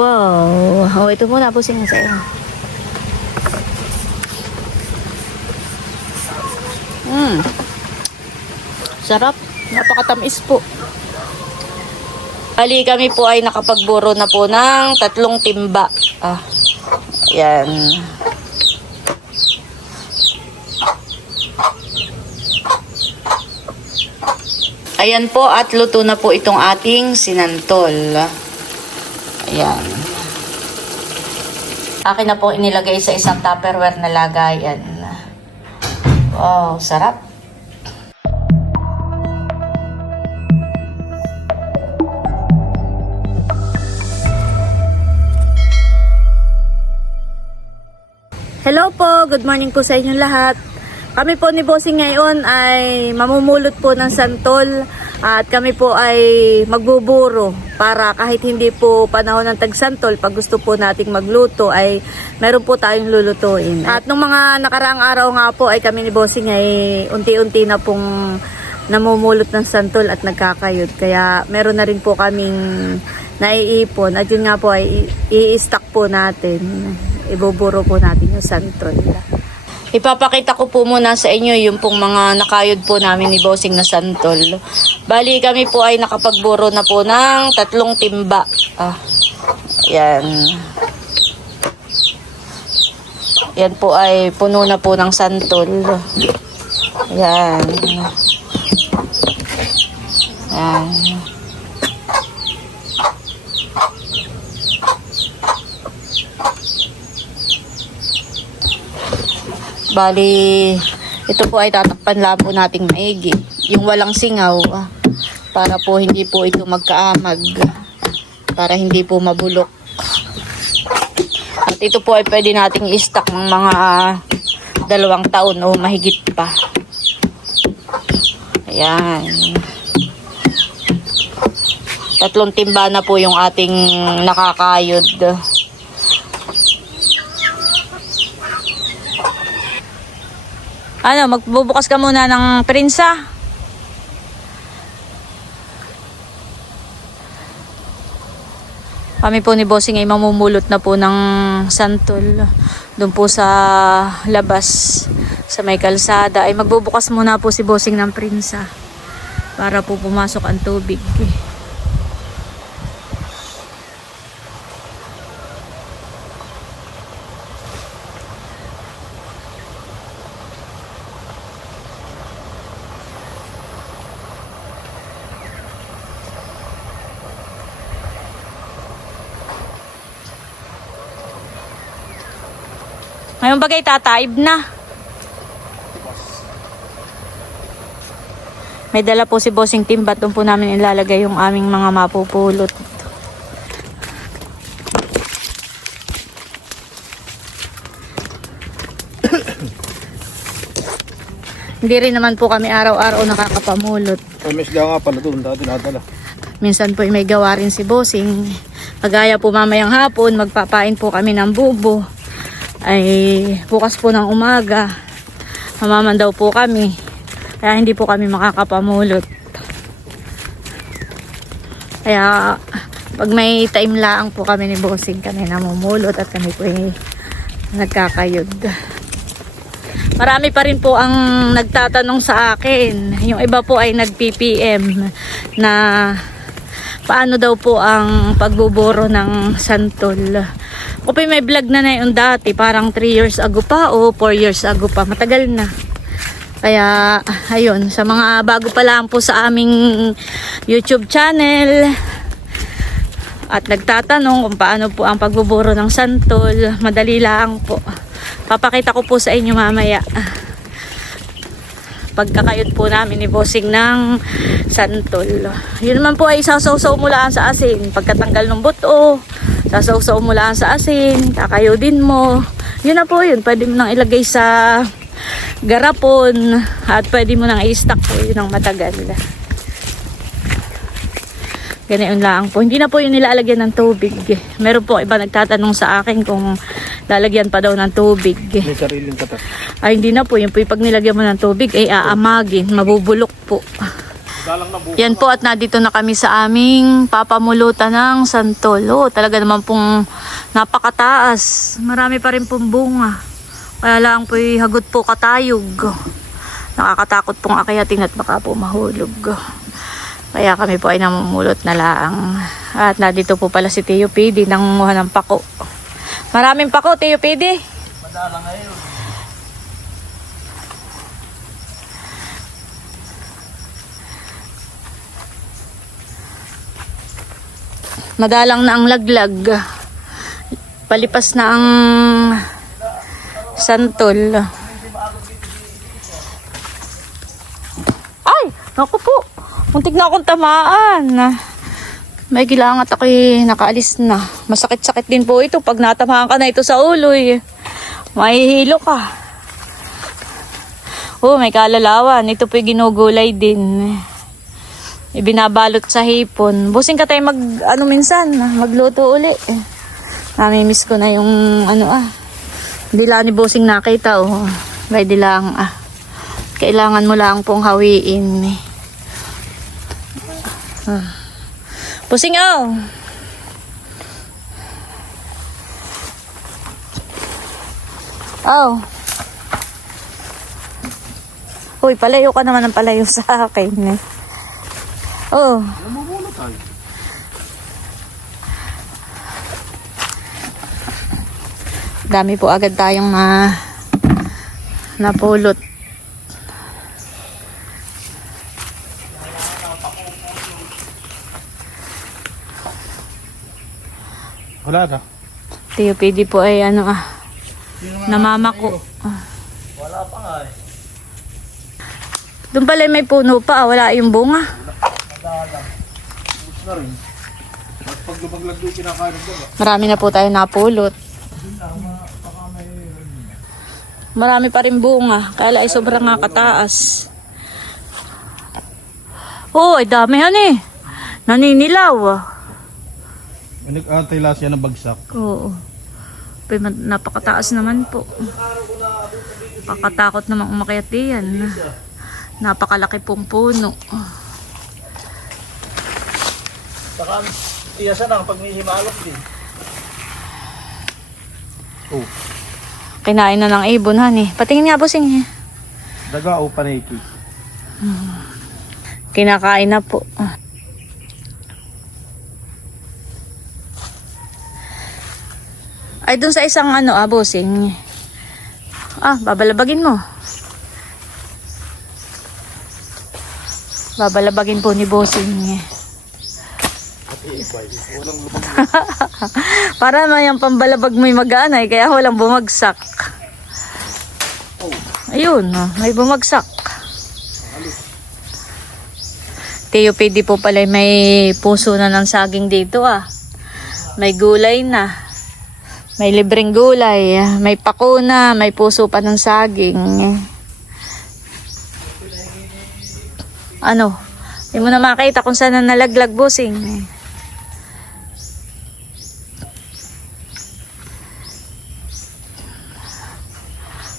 Wow. Oh, ito muna po sa'yo. Mm. Sarap. Napakatamis po. Ali kami po ay nakapagburo na po ng tatlong timba. Ah. Yan. Ayan po at luto na po itong ating sinantol. Ayan. Akin na po inilagay sa isang tupperware na lagayan. Wow, sarap. Hello po, good morning po sa inyong lahat. Kami po ni Bossing ngayon ay mamumulot po ng santol at kami po ay magbuburo para kahit hindi po panahon ng tagsantol, pag gusto po nating magluto ay meron po tayong lulutuin. At nung mga nakaraang araw nga po ay kami ni Bossing ay unti-unti na pong namumulot ng santol at nagkakayod. Kaya meron na rin po kaming naiipon at yun nga po ay i- i-stock po natin. Ibuburo po natin yung santol. Ipapakita ko po muna sa inyo yung pong mga nakayod po namin ni Bossing na santol. Bali kami po ay nakapagburo na po ng tatlong timba. Ah, yan. Yan po ay puno na po ng santol. Yan. Yan. Bali, ito po ay tatakpan lang po nating maigi. Yung walang singaw, ah, para po hindi po ito magkaamag. Para hindi po mabulok. At ito po ay pwede nating i-stock ng mga dalawang taon o mahigit pa. Ayan. Tatlong timba na po yung ating nakakayod. Ano, magbubukas ka muna ng prinsa? Kami po ni Bossing ay mamumulot na po ng santol doon po sa labas sa may kalsada ay magbubukas muna po si Bossing ng prinsa para po pumasok ang tubig. Ngayon bagay tataib na. May dala po si Bossing Timbat. Doon po namin ilalagay yung aming mga mapupulot. Hindi rin naman po kami araw-araw nakakapamulot. May isda nga pala doon, dati nadala. Minsan po may gawa rin si Bossing. Kagaya po mamayang hapon, magpapain po kami ng bubo. Ay bukas po ng umaga, mamaman daw po kami. Kaya hindi po kami makakapamulot. Kaya pag may time laang po kami ni Bossing, kami namumulot at kami po ay nagkakayod. Marami pa rin po ang nagtatanong sa akin. Yung iba po ay nag-PPM na paano daw po ang pagbuburo ng santol. Po may vlog na na yun dati, parang 3 years ago pa o 4 years ago pa. Matagal na. Kaya, ayun, sa mga bago pa lang po sa aming YouTube channel, at nagtatanong kung paano po ang pagbuburo ng santol, madali lang po. Papakita ko po sa inyo mamaya. Pagkakayod po namin ni Bossing ng santol. Yun naman po ay sasawsaw mo lang sa asin. Pagkatanggal ng buto, sasawsaw mo lang sa asin, kakayodin mo. Yun na po yun. Pwede mo nang ilagay sa garapon at pwede mo nang i-stock po yun ng matagal. Ganyan lang po. Hindi na po yung nilalagyan ng tubig. Meron po iba nagtatanong sa akin kung lalagyan pa daw ng tubig. May sariling katas. Ay hindi na po. Yung po pag nilagyan mo ng tubig ay aamagin. Mabubulok po. Yan po at nandito na kami sa aming papamulutan ng santol. Oh, talaga naman pong napakataas. Marami pa rin pong bunga. Kaya lang po hagot po katayog. Nakakatakot pong akyatin at baka po mahulog. Kaya kami po ay namumulot na laang. At nandito po pala si Teo PD nangunguha ng pako. Maraming pako, Teo PD. Madala ngayon. Madalang na ang laglag. Palipas na ang santol. Ay! Naku po! Muntik na akong tamaan. May kailangan at ako'y nakaalis na. Masakit-sakit din po ito pag natamaan ka na ito sa ulo. Eh. Mahihilo ka. Oh, may kalalawan. Ito po'y ginugulay din. Ibinabalot sa hipon. Busing ka tayo mag, ano minsan, magluto uli. Namimiss ko na yung, ano ah. Dila ni Busing nakita, oh. Bay dilang, ah. Kailangan mo lang pong hawiin. Ah. Busing, oh. Oh. Uy, palayo ka naman ng palayo sa akin. Eh. Oh. Tayo. Dami po agad tayong na napulot. Wala na. Tiyo PD po ay ano ah, namamako. Wala pa nga eh. Doon pala may puno pa, ah, wala yung bunga. Ubus na rin. Pag lumaglag kinakain ng dala. Marami na po tayo napulot. Marami pa rin bunga, kaya ay sobrang nga kataas. Oh, ay dami han eh. Naninilaw ah. May nag-antay siya ng bagsak. Oo. Napakataas naman po. Pakatakot naman umakyat diyan. Napakalaki pong puno. Saka tiyasan ang pag may himalok din. Oh, Kinain na ng ibon, han eh. Patingin nga, busing daga o paniki. Kinakain na po. Ay, dun sa isang ano, ah, busing. Ah, babalabagin mo. Babalabagin po ni bossing. Para naman yung pambalabag mo'y mag-aanay, kaya walang bumagsak. Ayun, oh, may bumagsak. Teo PD po pala may puso na ng saging dito ah. May gulay na. May libreng gulay. May pako na. May puso pa ng saging. Ano? Hindi mo na makita kung saan na nalaglag busing.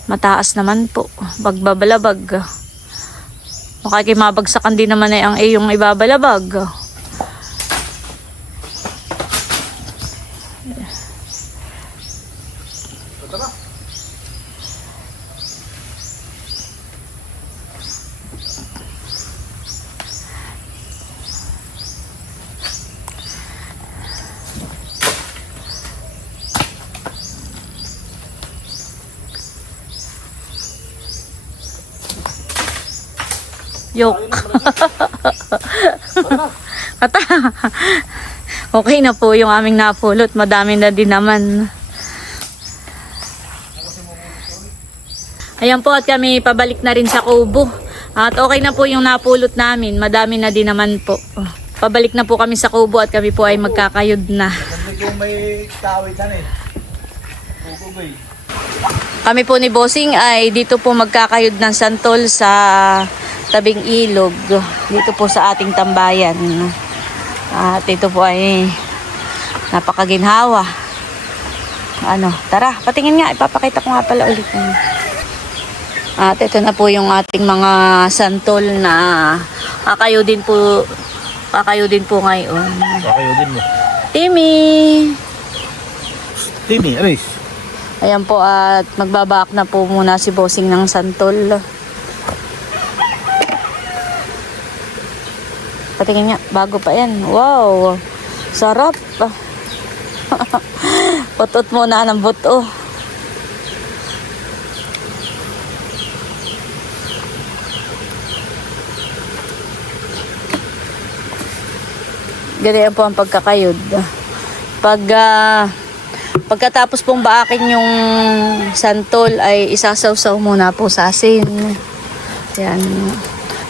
Mataas naman po. Bagbabalabag. Makikimabagsakan din naman ay ang iyong ibabalabag. Kata. okay na po yung aming napulot. Madami na din naman. Ayan po at kami pabalik na rin sa kubo. At okay na po yung napulot namin. Madami na din naman po. Pabalik na po kami sa kubo at kami po ay magkakayod na. May tawid eh. Bubugay. Kami po ni Bossing ay dito po magkakayod ng santol sa tabing ilog. Dito po sa ating tambayan. At ito po ay napakaginhawa. Ano, tara, patingin nga. Ipapakita ko nga pala ulit. At ito na po yung ating mga santol na Kakayo din po, kakayo din po ngayon. Kakayo din mo. Timmy! Timmy, Aris. Ayan po at magbabaak na po muna si Bossing ng santol. Patingin nga, bago pa yan. Wow! Sarap! Utot muna ng buto. Ganyan po ang pagkakayod. Pag ah, pagkatapos pong baakin yung santol ay isasawsaw muna po sa asin. Yan.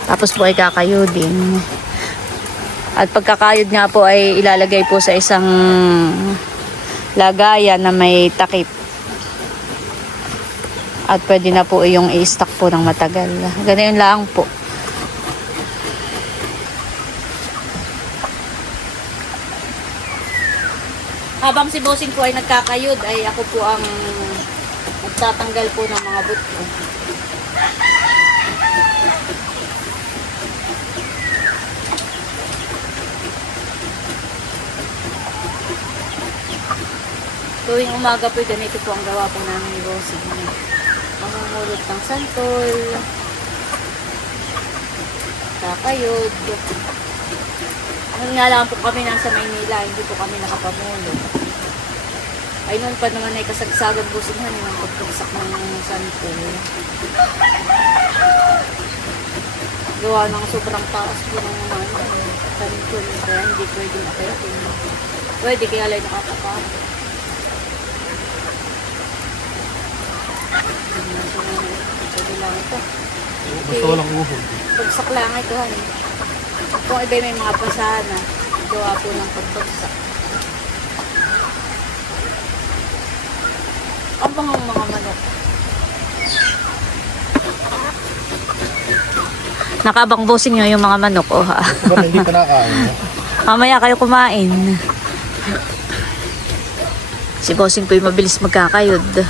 Tapos po ay kakayodin. At pagkakayod nga po ay ilalagay po sa isang lagayan na may takip. At pwede na po yung i-stock po ng matagal. Ganyan lang po. Habang si Bossing po ay nagkakayod, ay ako po ang nagtatanggal po ng mga buto. Tuwing umaga po, ganito po ang gawa po namin ni Bossing. Mamumulot ng santol, kakayod, Noon nga lang po kami nasa Maynila, hindi po kami nakapamulot. Ay noon pa naman ay kasagsagan busingan yung pagpagsak ng santol. Gawa ng sobrang taas po ng ano, santol. Kaya hindi pwede makayatin. Pwede kaya lang nakakapa. Pwede lang ito. Basta walang uhod. Pagsak lang ito, hani. Kung iba may mga pasana, gawa po ng pagbagsak. Ang bangang mga manok. Nakabang bossing nyo yung mga manok, oh ha. Ba't hindi pa nakain? Mamaya kayo kumain. Si bossing po yung mabilis magkakayod.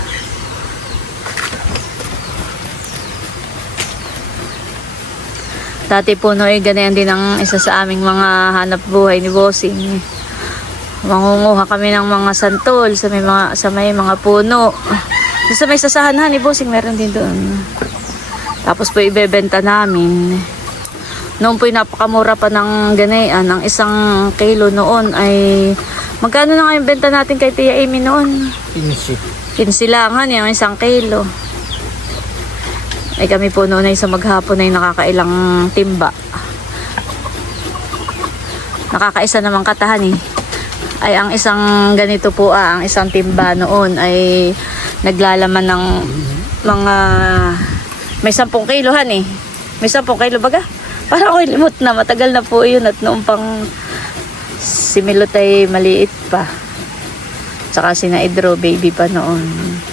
Dati po no, eh, ganyan din ang isa sa aming mga hanap buhay ni Bossing. Mangunguha kami ng mga santol sa may mga, sa may mga puno. Sa may sasahanhan ni Bossing, meron din doon. Tapos po ibebenta namin. Noon po napakamura pa ng ganyan, ng isang kilo noon ay magkano na nga yung benta natin kay Tia Amy noon? Kinsi. 15 lang han, yung isang kilo. Ay kami po noon ay sa maghapon ay nakakailang timba. Nakakaisa naman katahan eh. Ay ang isang ganito po ah, ang isang timba noon ay naglalaman ng mga may 10 kilohan eh. May 10 kilo baga. Parang ako'y limot na. Matagal na po yun at noong pang si Milot ay maliit pa. Tsaka si Naidro, baby pa noon.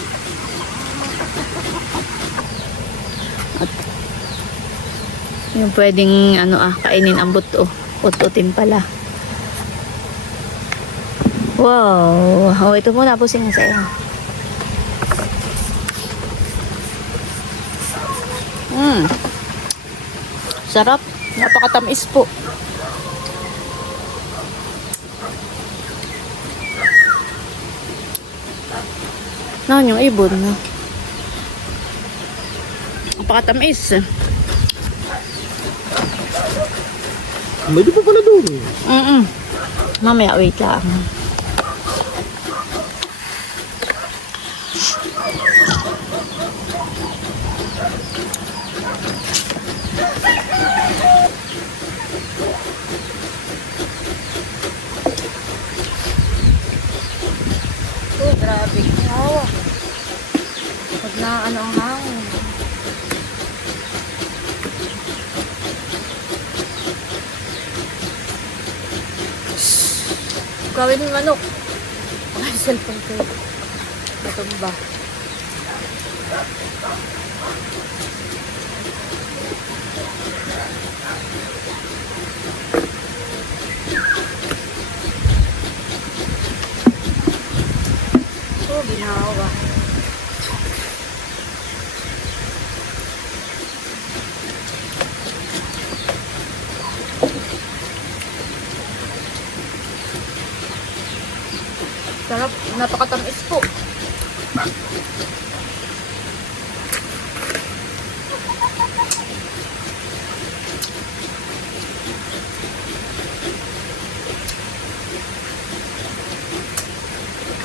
Yung pwedeng ano ah, kainin ang buto. Ututin pala. Wow! Oh, ito muna pusing sa iyo. Mm. Sarap. Napakatamis po. Noon yung ibon. No? Napakatamis. May di pa pala doon. Mm-mm. Mamaya, wait lang. Oh, grabe. Hawa. Pag na ano ang hangin. Gawin ng manok. Ay, cellphone ko. Natumba. Oh, ginawa. Napakatamis po.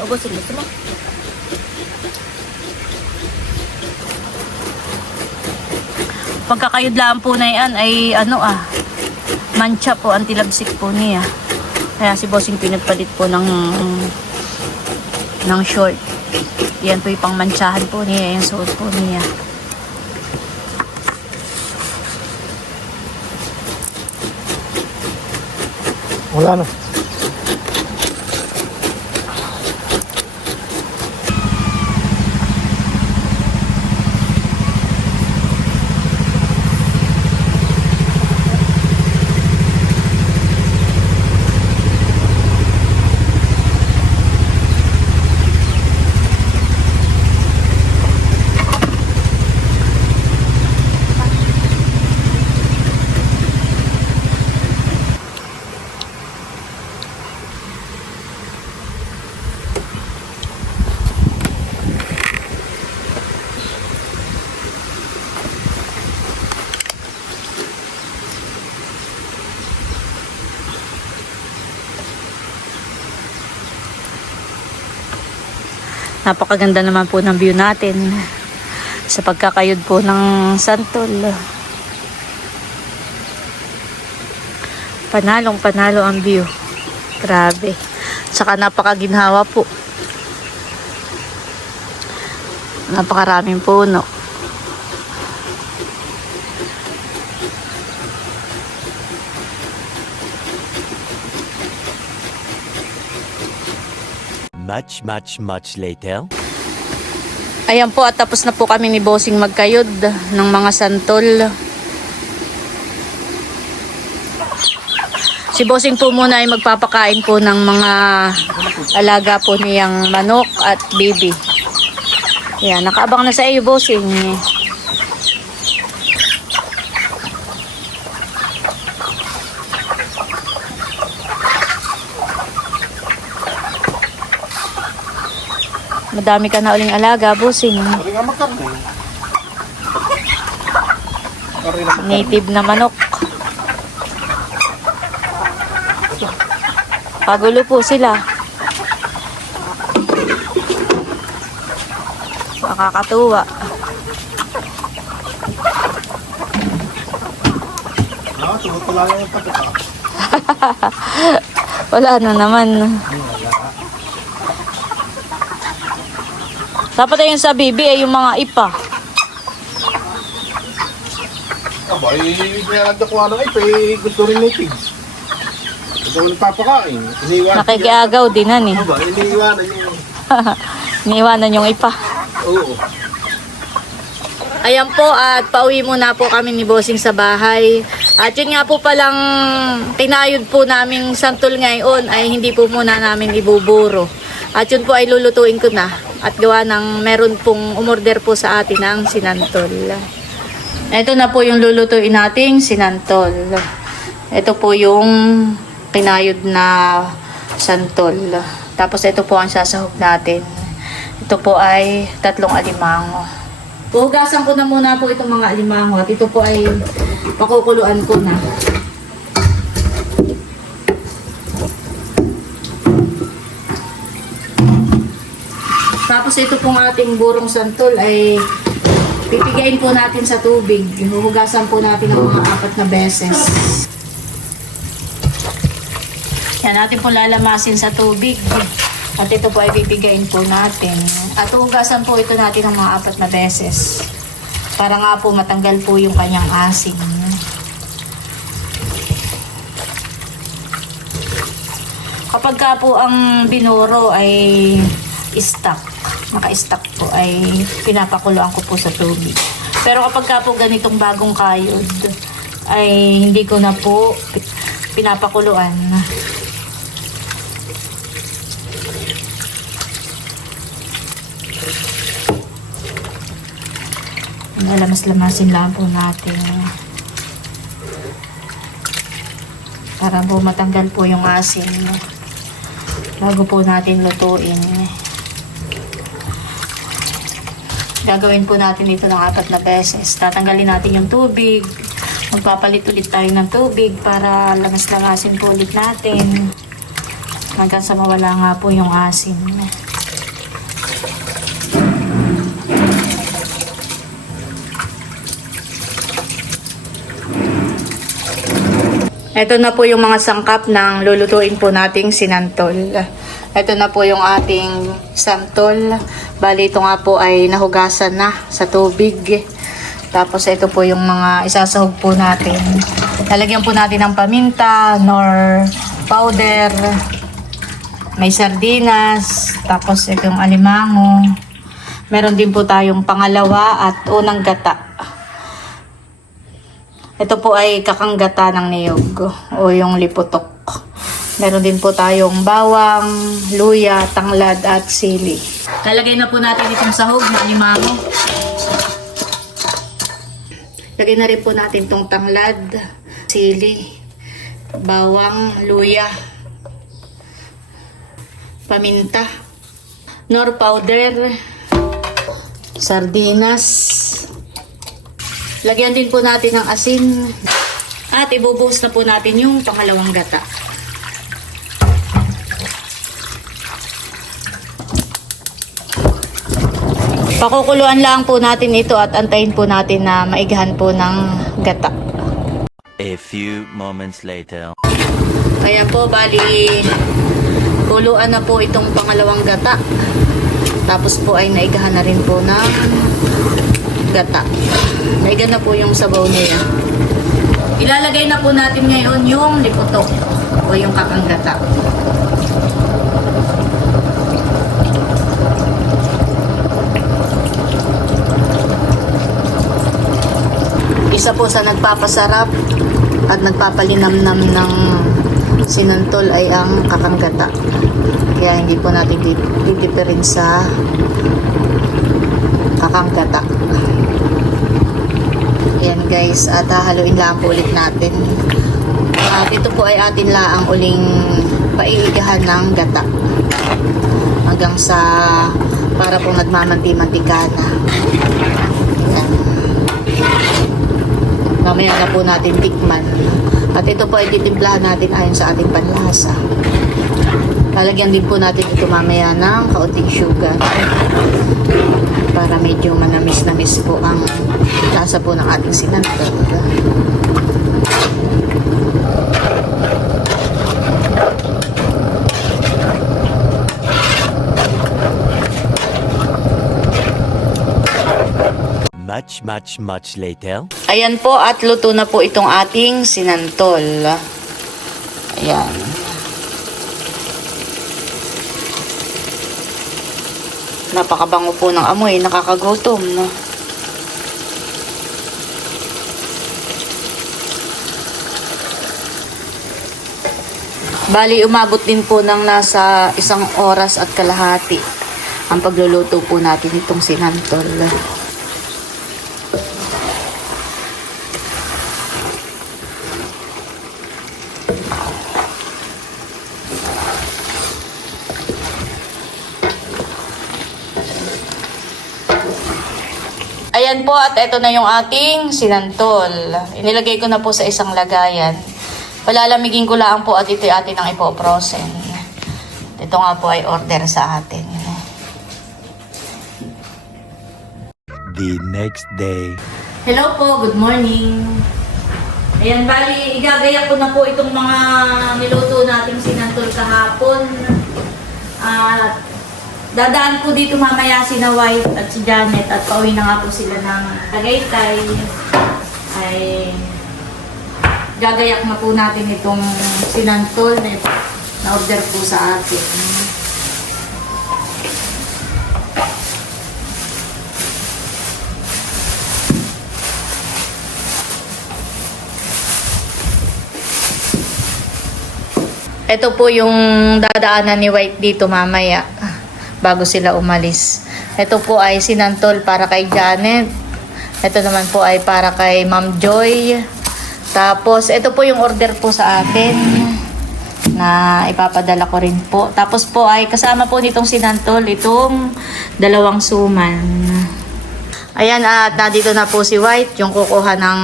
Ubusin gusto mo? Pagkakayudlaan po na yan ay ano ah, mancha po, antilagsik po niya. Kaya si Bossing pinagpalit po ng ng short. Yan po yung pangmantsahan po niya, yung suot po niya. Wala na. Napakaganda naman po ng view natin sa pagkakayod po ng Santol. Panalong panalo ang view. Grabe. Saka napakaginhawa po. Napakaraming puno. Much, much, much later. Ayan po at tapos na po kami ni Bossing magkayod ng mga santol. Si Bossing po muna ay magpapakain po ng mga alaga po niyang manok at baby. Ayan, nakaabang na sa iyo Bossing. Madami ka na uling alaga, magkarne. Native na manok. Pagulo po sila. Nakakatuwa. Ah. Wala na naman. Dapat ay yung sa bibi ay yung mga ipa. Aba, kaya nagdakuha ng ipe, eh, gusto rin ni Pigs. Ito ang nagpapakain. Iniwan. Nakikiagaw din han eh. Aba, iniiwanan yung... Niiwanan yung ipa. Oo. Ayan po at pauwi muna po kami ni Bossing sa bahay. At yun nga po palang tinayod po naming santol ngayon ay hindi po muna namin ibuburo. At yun po ay lulutuin ko na. At gawa ng meron pong umorder po sa atin ng sinantol. Ito na po yung lulutuin nating sinantol. Ito po yung kinayod na santol. Tapos ito po ang sasahog natin. Ito po ay tatlong alimango. Hugasan ko na muna po itong mga alimango at ito po ay pakukuluan ko na. Tapos ito pong ating burong santol ay pipigain po natin sa tubig. Huhugasan po natin ng mga apat na beses. Yan natin po lalamasin sa tubig. At ito po ay pipigain po natin. At hugasan po ito natin ng mga apat na beses. Para nga po matanggal po yung kanyang asin. Kapag ka po ang binuro ay stock, naka-stock po ay pinapakuluan ko po sa tubig. Pero kapag ka po ganitong bagong kayod ay hindi ko na po pinapakuluan. Nalamas-lamasin lang po natin. Para po matanggal po yung asin. Bago po natin lutuin. Gagawin po natin ito ng apat na beses. Tatanggalin natin yung tubig. Magpapalit ulit tayo ng tubig para lamas-lamasin po ulit natin. Hanggang sa mawala nga po yung asin. Ito na po yung mga sangkap ng lulutuin po nating sinantol. Ito na po yung ating santol. Bali ito nga po ay nahugasan na sa tubig. Tapos ito po yung mga isasahog po natin. Lalagyan po natin ng paminta, nor powder, may sardinas, tapos ito yung alimango. Meron din po tayong pangalawa at unang gata. Ito po ay kakanggata ng niyog o yung liputok. Meron din po tayong bawang, luya, tanglad at sili. Lalagay na po natin itong sahog na limango. Lagay na rin po natin itong tanglad, sili, bawang, luya, paminta, nor powder, sardinas, Lagyan din po natin ng asin. At ibubuhos na po natin yung pangalawang gata. Pakukuluan lang po natin ito at antayin po natin na maigahan po ng gata. A few moments later. Kaya po, bali, kuluan na po itong pangalawang gata. Tapos po ay naigahan na rin po ng gata. Naigan na po yung sabaw niya. Ilalagay na po natin ngayon yung liputok o yung kakanggata. Isa po sa nagpapasarap at nagpapalinamnam ng sinantol ay ang kakanggata. Kaya hindi po natin titipirin sa kakanggata. Yan guys, at hahaluin lang po ulit natin. At ito po ay atin laang uling paiigahan ng gata. Hanggang sa para po nagmamanti-mantika na. Mamaya na po natin tikman. At ito po ay titimplahan natin ayon sa ating panlasa. Lalagyan din po natin ito mamaya ng kaunting sugar para medyo manamis-namis po ang lasa po ng ating sinantol. Much, much, much later. Ayan po at luto na po itong ating sinantol. Ayan. Napakabango po ng amoy, nakakagutom. No? Bali, umabot din po ng nasa isang oras at kalahati ang pagluluto po natin itong sinantol. Ayan po at ito na yung ating sinantol. Inilagay ko na po sa isang lagayan. Palalamigin ko lang po at ito atin ang ipoprosen. Ito nga po ay order sa atin. The next day. Hello po, good morning. Ayan, bali, igagaya ko na po itong mga niluto nating sinantol kahapon. At dadaan po dito mamaya si na White at si Janet at pauwi na nga po sila ng Tagaytay. Ay gagayak na po natin itong sinantol na, na order po sa atin. Ito po yung dadaanan ni White dito mamaya bago sila umalis. Ito po ay sinantol para kay Janet. Ito naman po ay para kay Ma'am Joy. Tapos ito po yung order po sa atin na ipapadala ko rin po. Tapos po ay kasama po nitong sinantol itong dalawang suman. Ayan at nandito na po si White, yung kukuha ng...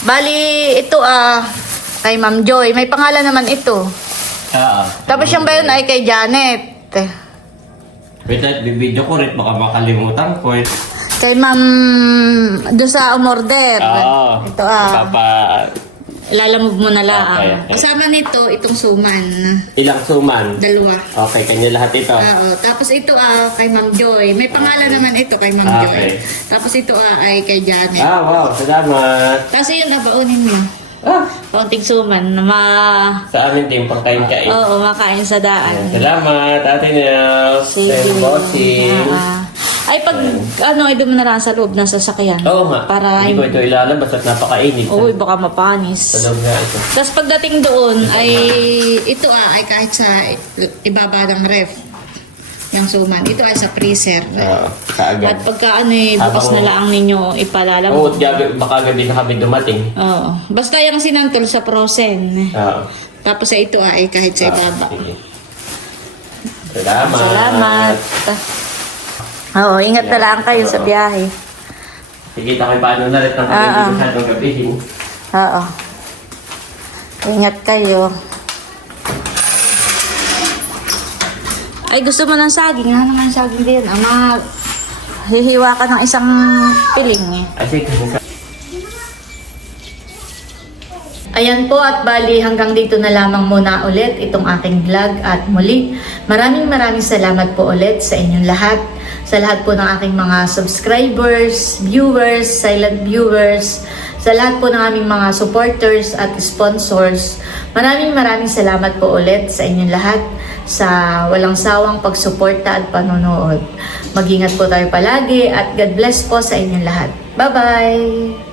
Bali, ito ah, kay Ma'am Joy. May pangalan naman ito. Oo. Tapos yung ba yun ay kay Janet. Wait, at bibidyo ko rin. Baka makalimutan ko eh. Kay Ma'am, doon sa umorder. Oo. Ito ah, Papa, ilalamog mo na lang. Okay, okay. Kasama nito, itong suman. ilang suman. Dalawa. Okay, kanya lahat ito. Oo. Tapos ito ah, kay Ma'am Joy. May pangalan naman ito kay Ma'am Ah, Joy. okay. Tapos ito ah, ay kay Janet. Ah, wow. Salamat. Tapos yun, nabaunin mo. Ah, Kaunting suman na ma... sa amin din, pagkain kain. Oo, makain sa daan. Salamat, Ate Nels. Sige. Sir Bossing. Ah, ay, pag ano, ay mo na lang sa loob ng sasakyan. Oo nga. Para, Hindi ko ito ilalabas at napakainit. Uy, baka mapanis. loob nga ito. Tapos pagdating doon, ay ito ah, ay kahit sa ibaba ng ref. Yung suman. Ito ay sa freezer. Oo, At kaagad. pagka ano eh, bukas Habang- na lang ninyo ipalalam. Oo, gabi, baka gabi na kami dumating. Oo. Basta yung sinantol sa frozen. Oo. Tapos sa ito ah, ay kahit sa Ah, ibaba. Salamat. Salamat. Oo, ingat na lang kayo sa biyahe. Sige, tayo paano na rin Ah, ah. masyadong gabihin. Oo. Ingat kayo. Ay, gusto mo ng saging? Ano naman saging din? Ama, hihiwa ka ng isang piling eh. Ayan po at bali hanggang dito na lamang muna ulit itong aking vlog at muli maraming maraming salamat po ulit sa inyong lahat sa lahat po ng aking mga subscribers, viewers, silent viewers sa lahat po ng aming mga supporters at sponsors maraming maraming salamat po ulit sa inyong lahat sa walang sawang pagsuporta at panonood. Mag-ingat po tayo palagi at God bless po sa inyong lahat. Bye-bye!